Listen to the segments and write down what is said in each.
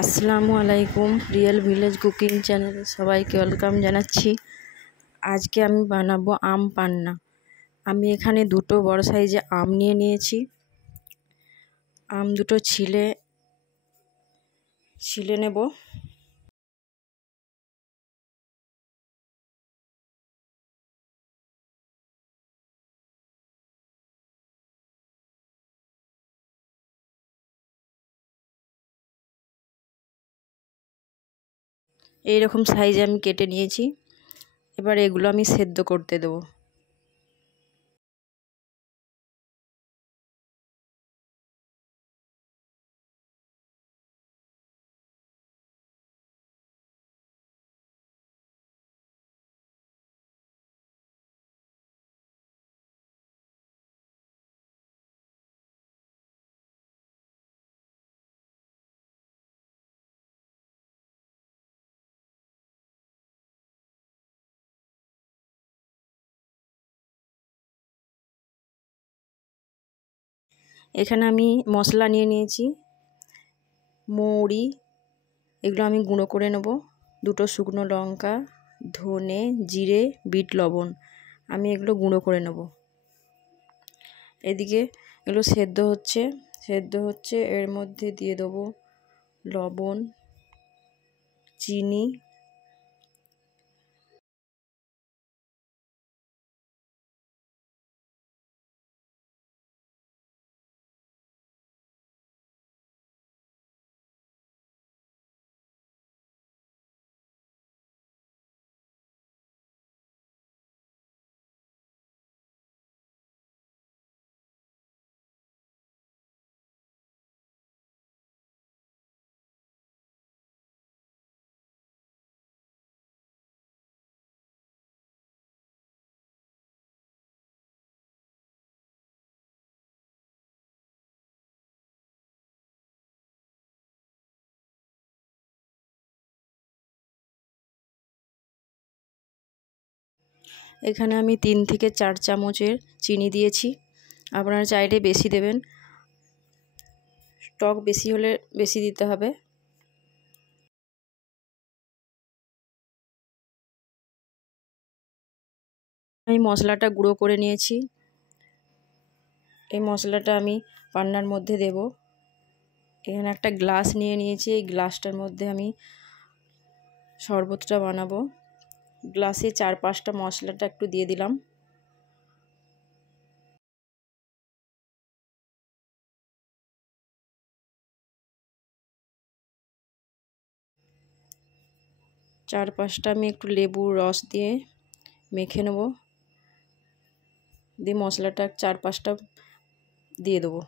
আসসালামু আলাইকুম। Real village cooking চ্যানেলে সবাইকে ওয়েলকাম জানাচ্ছি। আজকে আমি বানাবো আম পান্না। আমি এখানে দুটো বড় সাইজে আম নিয়ে নিয়েছি। আম দুটো ছিলে নেব। এইরকম সাইজে আমি কেটে নিয়েছি। এবার এগুলো আমি সেদ্ধ করতে দেবো। এখানে আমি মশলা নিয়ে নিয়েছি, মৌরি, এগুলো আমি গুঁড়ো করে নেব। দুটো শুকনো লঙ্কা, ধনে, জিরে, বিট লবণ, আমি এগুলো গুঁড়ো করে নেব। এদিকে এগুলো সেদ্ধ হচ্ছে। এর মধ্যে দিয়ে দেবো লবণ, চিনি, এখানে আমি 3 থেকে 4 চামচের চিনি দিয়েছি। আপনারা চাইলে বেশি দেবেন, টক বেশি হলে বেশি দিতে হবে। আমি মশলাটা গুঁড়ো করে নিয়েছি। এই মশলাটা আমি পান্নার মধ্যে দেব। এখানে একটা গ্লাস নিয়ে নিয়েছি, এই গ্লাসটার মধ্যে আমি শরবতটা বানাবো। গ্লাসে 4-5টা মশলাটা একটু দিয়ে দিলাম। চারপাশটা আমি একটু লেবুর রস দিয়ে মেখে নেব, দিয়ে মশলাটা 4-5টা দিয়ে দেবো।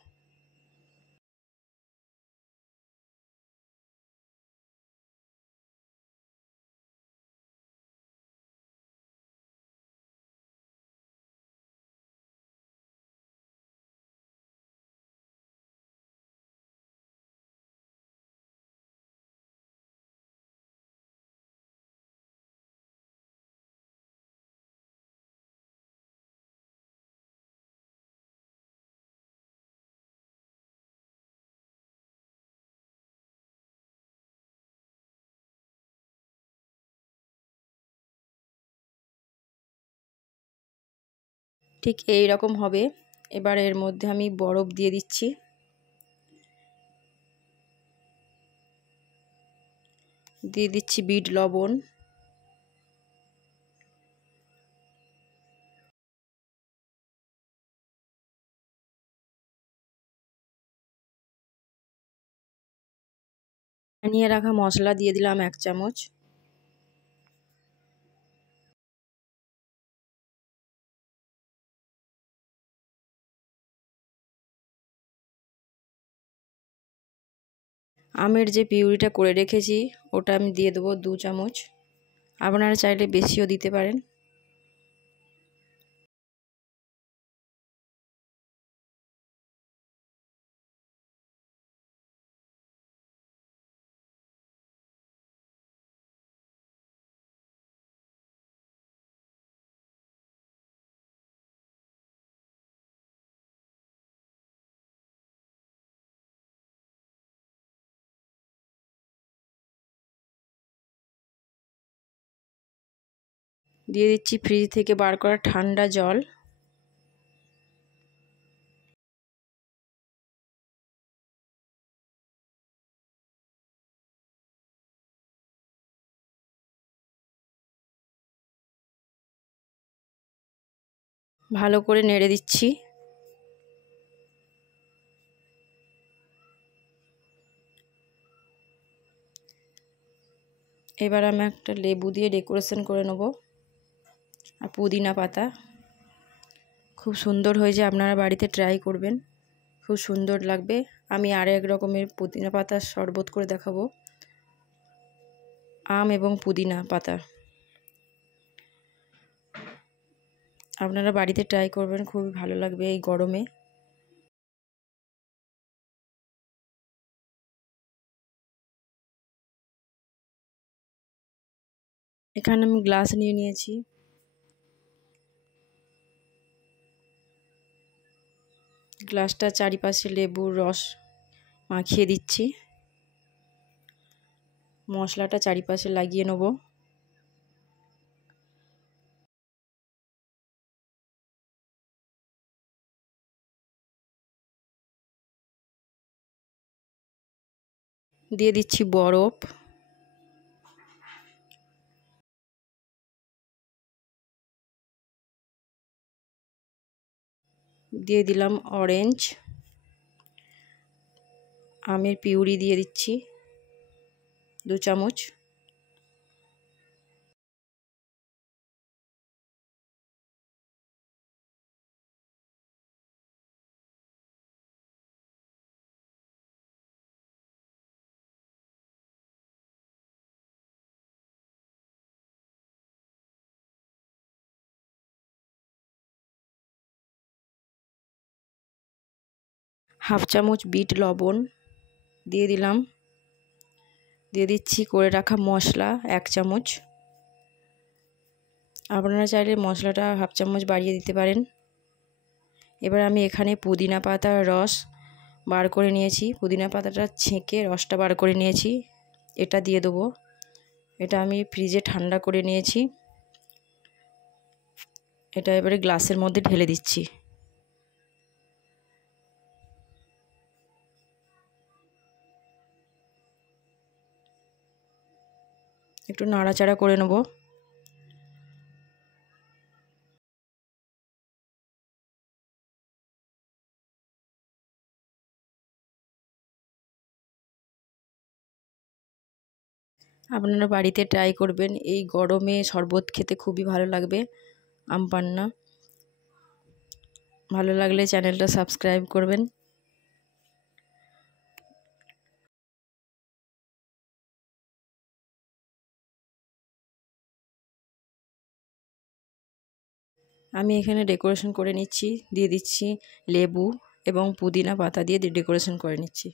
ঠিক এই রকম হবে। এবার এর মধ্যে আমি বরফ দিয়ে দিচ্ছি। দিয়ে দিচ্ছি বিট লবণ, বানিয়ে রাখা মশলা দিয়ে দিলাম 1 চামচ। আমের যে পিউরিটা করে রেখেছি ওটা আমি দিয়ে দেবো 2 চামচ। আপনারা চাইলে বেশিও দিতে পারেন। দিয়ে দিচ্ছি ফ্রিজ থেকে বার করা ঠান্ডা জল। ভালো করে নেড়ে দিচ্ছি। এবার আমি একটা লেবু দিয়ে ডেকোরেশন করে নেব, আর পুদিনা পাতা। খুব সুন্দর হয়েছে, আপনারা বাড়িতে ট্রাই করবেন, খুব সুন্দর লাগবে। আমি আরেক রকমের পুদিনা পাতার শরবত করে দেখাবো, আম এবং পুদিনা পাতা। আপনারা বাড়িতে ট্রাই করবেন, খুবই ভালো লাগবে এই গরমে। এখানে আমি গ্লাস নিয়ে নিয়েছি। গ্লাসটা চারিপাশে লেবুর রস মাখিয়ে দিচ্ছি। মশলাটা চারিপাশে লাগিয়ে নেব। দিয়ে দিচ্ছি বরফ। দিয়ে দিলাম অরেঞ্জ। আমের পিউরি দিয়ে দিচ্ছি 2 চামচ। হাফ চামচ বিট লবণ দিয়ে দিলাম। দিয়ে দিচ্ছি করে রাখা মশলা 1 চামচ। আপনারা চাইলে মশলাটা হাফ চামচ বাড়িয়ে দিতে পারেন। এবার আমি এখানে পুদিনা পাতার রস বার করে নিয়েছি, পুদিনা পাতাটা ছেঁকে রসটা বার করে নিয়েছি, এটা দিয়ে দেবো। এটা আমি ফ্রিজে ঠান্ডা করে নিয়েছি। এটা এবারে গ্লাসের মধ্যে ঢেলে দিচ্ছি। একটু নাড়াচাড়া করে নেব। আপনারা বাড়িতে ট্রাই করবেন, এই গরমে শরবত খেতে খুবই ভালো লাগবে। আম পান্না ভালো লাগলে চ্যানেলটা সাবস্ক্রাইব করবেন। আমি এখানে ডেকোরেশন করে নিচ্ছি, দিয়ে দিচ্ছি লেবু এবং পুদিনা পাতা দিয়ে ডেকোরেশন করে নিচ্ছি।